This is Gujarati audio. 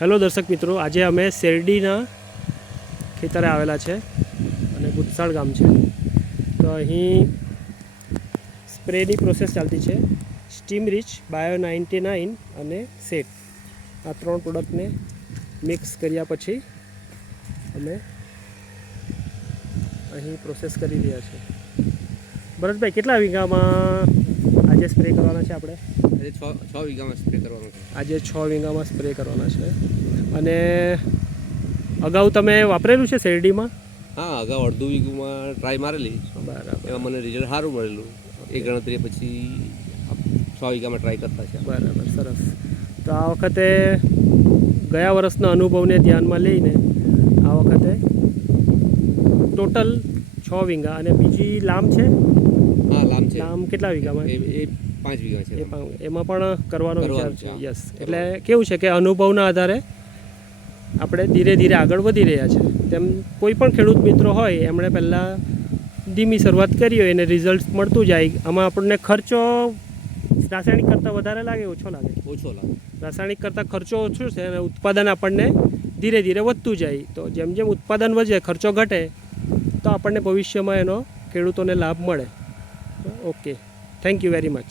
હેલો દર્શક મિત્રો, આજે અમે શેરડીના ખેતરે આવેલા છે અને ગુજસાળ ગામ છે. તો અહીં સ્પ્રેની પ્રોસેસ ચાલતી છે. સ્ટીમ રીચ, બાયો 99 અને સેટ, આ ત્રણ પ્રોડક્ટને મિક્સ કર્યા પછી અમે અહીં પ્રોસેસ કરી રહ્યા છીએ. ભરતભાઈ, કેટલા વીઘામાં આજે સ્પ્રે કરવાના છે આપણે? આજે 6 વીઘામાં સ્પ્રે કરવાનો છે. આજે 6 વીઘામાં સ્પ્રે કરવાના છે. અને અગાઉ તમે વાપરેલું છે શેરડીમાં? હા, અગાઉ અડધું વીઘુમાં ટ્રાય મારેલી. બરાબર. એમાં મને રિઝલ્ટ સારું મળેલું. એ ગણતરી પછી 6 વીઘામાં ટ્રાય કરતા છે. બરાબર, સરસ. તો આ વખતે ગયા વર્ષના અનુભવને ધ્યાનમાં લઈને આ વખતે ટોટલ 6 વીઘા અને બીજી લામ છે. હા, લામ છે. લામ કેટલા વીઘામાં? એ 5 વીઘા છે. એમાં પણ કરવાનો વિચાર છે. છે. યસ, એટલે કેવું છે કે અનુભવના આધારે આપણે ધીરે ધીરે આગળ વધી રહ્યા છે. તેમ કોઈ પણ ખેડૂત મિત્રો હોય એમણે પહેલાં ધીમી શરૂઆત કરી હોય એને રિઝલ્ટ મળતું જાય. આમાં આપણને ખર્ચો રાસાયણિક કરતાં વધારે લાગે, ઓછો લાગે? ઓછો લાગે. રાસાયણિક કરતાં ખર્ચો ઓછો છે અને ઉત્પાદન આપણને ધીરે ધીરે વધતું જાય. તો જેમ જેમ ઉત્પાદન વધે, ખર્ચો ઘટે, તો આપણને ભવિષ્યમાં એનો ખેડૂતોને લાભ મળે. Okay, thank you very much.